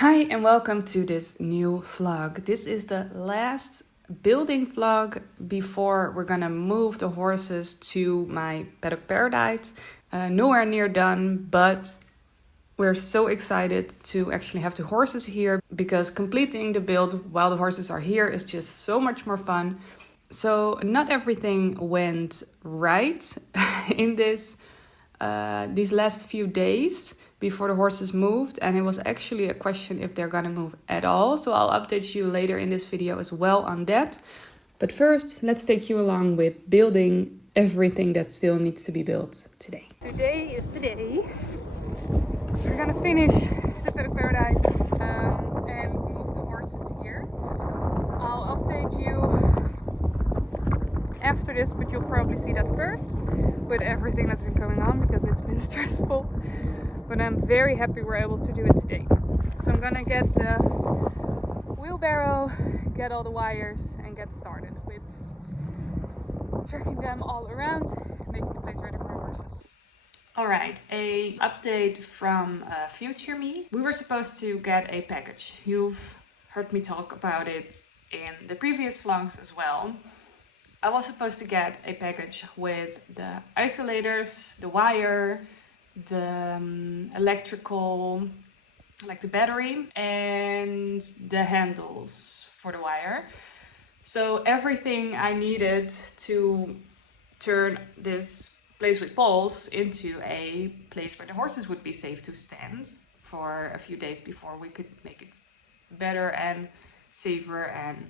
Hi and welcome to this new vlog. This is the last building vlog before we're gonna move the horses to my paddock paradise. Nowhere near done, but we're so excited to actually have the horses here because completing the build while the horses are here is just so much more fun. So not everything went right in these last few days before the horses moved, and it was actually a question if they're gonna move at all. So I'll update you later in this video as well on that. But first, let's take you along with building everything that still needs to be built today. Today is the day. We're gonna finish the paddock paradise and move the horses here. I'll update you after this, but you'll probably see that first with everything that's been going on because it's been stressful. But I'm very happy we're able to do it today. So I'm gonna get the wheelbarrow, get all the wires and get started with tracking them all around, making the place ready for the horses. Alright, a update from future me. We were supposed to get a package. You've heard me talk about it in the previous vlogs as well. I was supposed to get a package with the isolators, the wire, the electrical, like the battery, and the handles for the wire. So everything I needed to turn this place with poles into a place where the horses would be safe to stand for a few days before we could make it better and safer. And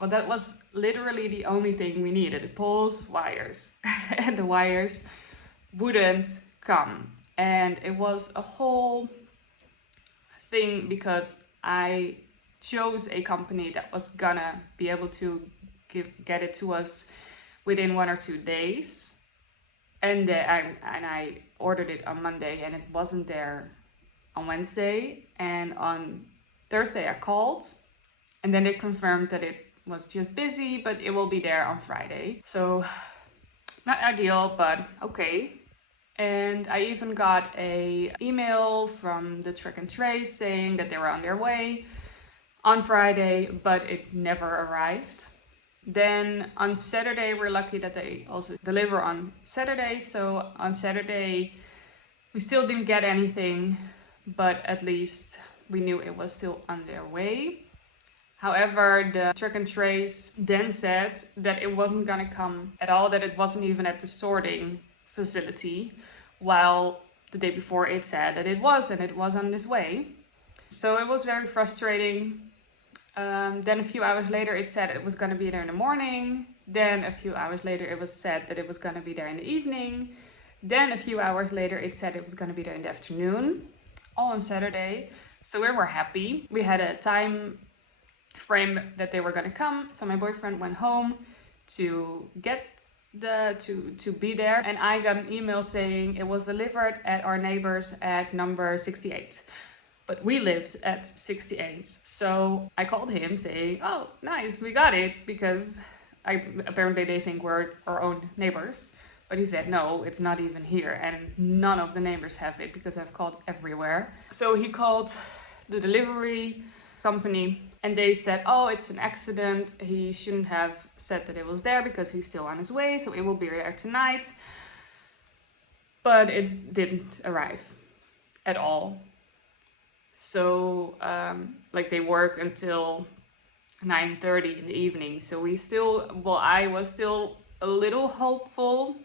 well, that was literally the only thing we needed: the poles, wires, and the wires wouldn't come. And it was a whole thing because I chose a company that was gonna be able to get it to us within 1 or 2 days, and I ordered it on Monday and it wasn't there on Wednesday, and on Thursday I called and then they confirmed that it was just busy, but it will be there on Friday. So not ideal, but okay. And I even got an email from the track and trace saying that they were on their way on Friday, but it never arrived. Then on Saturday, we're lucky that they also deliver on Saturday. So on Saturday, we still didn't get anything, but at least we knew it was still on their way. However, the track and trace then said that it wasn't gonna come at all, that it wasn't even at the sorting facility, while the day before it said that it was, and it was on its way. So it was very frustrating. Then a few hours later it said it was going to be there in the morning. Then a few hours later it was said that it was going to be there in the evening. Then a few hours later it said it was going to be there in the afternoon, all on Saturday. So we were happy. We had a time frame that they were going to come. So my boyfriend went home to get to be there, and I got an email saying it was delivered at our neighbors at number 68, but we lived at 68. So I called him saying, oh nice, we got it, because apparently they think we're our own neighbors. But he said no, it's not even here, and none of the neighbors have it because I've called everywhere. So he called the delivery company and they said, oh, it's an accident. He shouldn't have said that it was there because he's still on his way, so it will be there tonight. But it didn't arrive at all. So like they work until 9:30 in the evening. So I was still a little hopeful,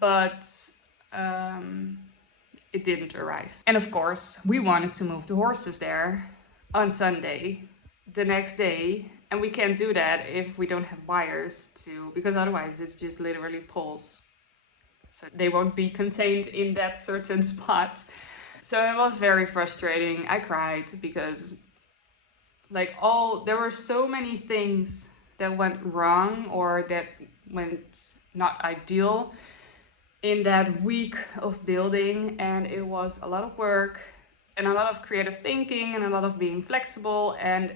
but it didn't arrive. And of course, we wanted to move the horses there on Sunday, the next day, and we can't do that if we don't have wires because otherwise it's just literally poles. So they won't be contained in that certain spot. So it was very frustrating. I cried because there were so many things that went wrong or that went not ideal in that week of building, and it was a lot of work and a lot of creative thinking and a lot of being flexible, and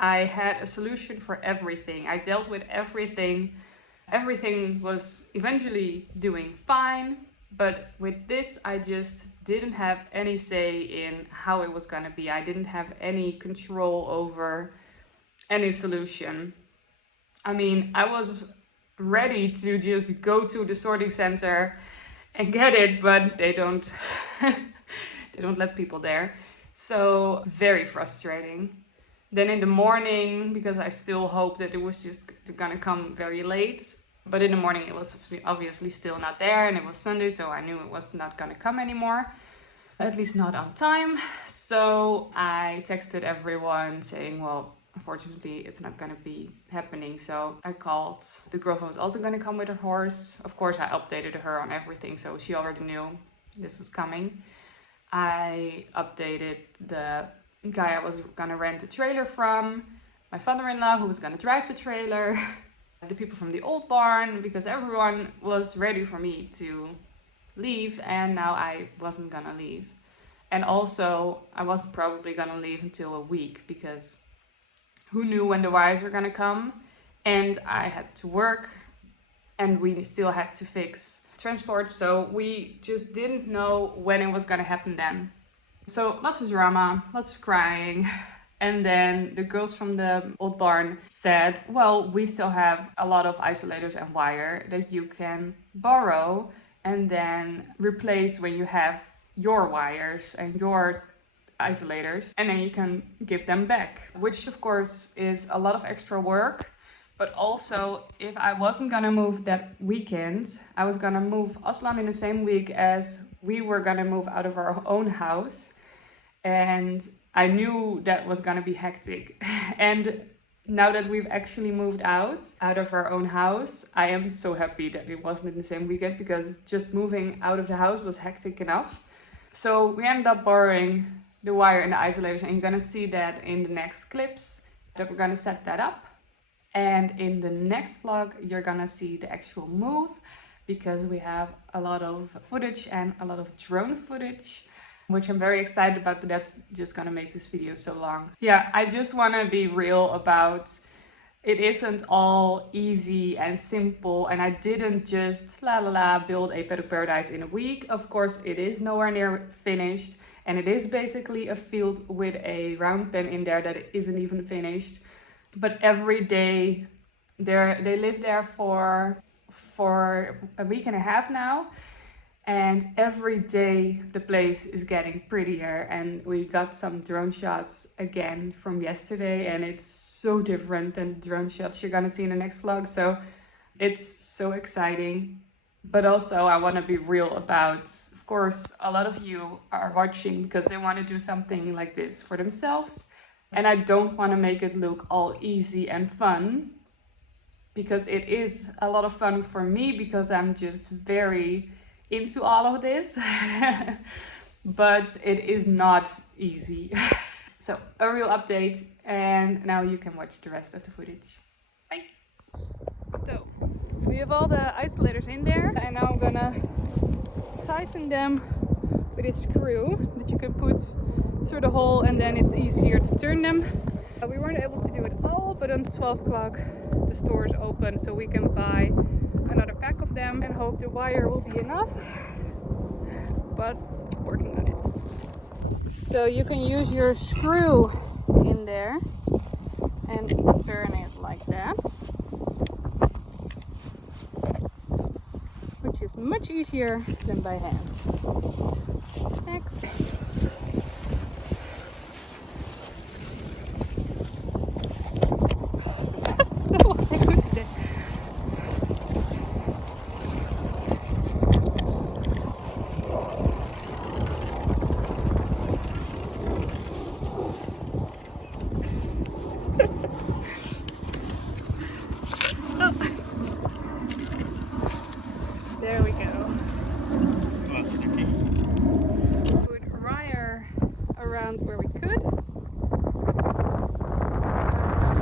I had a solution for everything. I dealt with everything. Everything was eventually doing fine, but with this I just didn't have any say in how it was gonna be. I didn't have any control over any solution. I mean, I was ready to just go to the sorting center and get it, but they don't they don't let people there. So very frustrating. Then in the morning, because I still hoped that it was just gonna come very late, but in the morning it was obviously still not there, and it was Sunday, so I knew it was not gonna come anymore, at least not on time. So I texted everyone saying, well, unfortunately it's not gonna be happening. So I called the girl who was also gonna come with her horse. Of course I updated her on everything, so she already knew this was coming. I updated the guy I was gonna rent a trailer from, my father-in-law who was gonna drive the trailer, the people from the old barn, because everyone was ready for me to leave, and now I wasn't gonna leave. And also I wasn't probably gonna leave until a week, because who knew when the wires were gonna come, and I had to work and we still had to fix transport, so we just didn't know when it was gonna happen then. So lots of drama, lots of crying. And then the girls from the old barn said, well, we still have a lot of isolators and wire that you can borrow and then replace when you have your wires and your isolators, and then you can give them back, which of course is a lot of extra work. But also, if I wasn't gonna move that weekend, I was gonna move Aslan in the same week as we were gonna move out of our own house. And I knew that was gonna be hectic. And now that we've actually moved out of our own house, I am so happy that it wasn't in the same weekend, because just moving out of the house was hectic enough. So we ended up borrowing the wire and the isolators, and you're gonna see that in the next clips that we're gonna set that up. And in the next vlog, you're gonna see the actual move, because we have a lot of footage and a lot of drone footage, which I'm very excited about, but that's just gonna make this video so long. Yeah, I just wanna be real about it isn't all easy and simple, and I didn't just build a paddock paradise in a week. Of course, it is nowhere near finished, and it is basically a field with a round pen in there that isn't even finished. But every day, they live there for a week and a half now, and every day the place is getting prettier. And we got some drone shots again from yesterday, and it's so different than the drone shots you're gonna see in the next vlog. So it's so exciting. But also I want to be real about, of course, a lot of you are watching because they want to do something like this for themselves. And I don't want to make it look all easy and fun, because it is a lot of fun for me, because I'm just very into all of this. But it is not easy. So a real update, and now you can watch the rest of the footage. Bye. So we have all the isolators in there, and now I'm gonna tighten them with a screw that you can put through the hole, and then it's easier to turn them. We weren't able to do it all, but on 12 o'clock the store is open, so we can buy another pack of them and hope the wire will be enough, but working on it. So you can use your screw in there and turn it like that, which is much easier than by hand. Next. There we go. That's sticky. Put wire around where we could.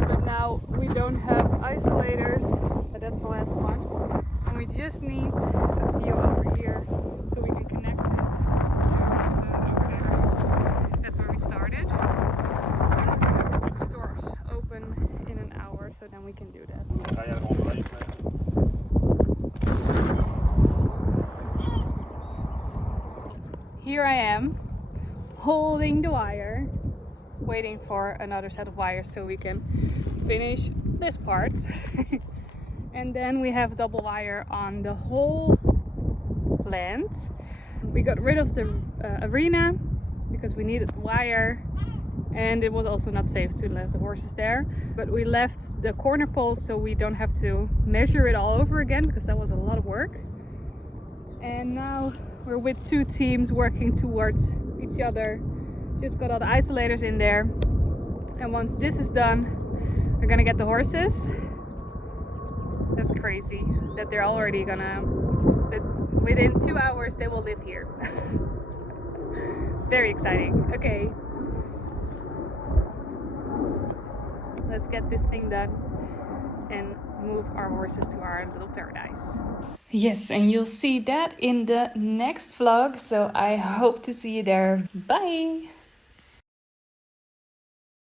But now we don't have isolators. But that's the last one. And we just need a few over here so we can connect it to over there. That's where we started. The store's open in an hour, so then we can do that. here I am holding the wire, waiting for another set of wires so we can finish this part. And then we have double wire on the whole land. We got rid of the arena because we needed the wire, and it was also not safe to leave the horses there. But we left the corner poles so we don't have to measure it all over again, because that was a lot of work. And now we're with two teams working towards each other. Just got all the isolators in there, and once this is done, we're gonna get the horses. That's crazy that they're already gonna, that within 2 hours they will live here. Very exciting. Okay, let's get this thing done and move our horses to our little paradise. Yes, and you'll see that in the next vlog, so I hope to see you there. Bye!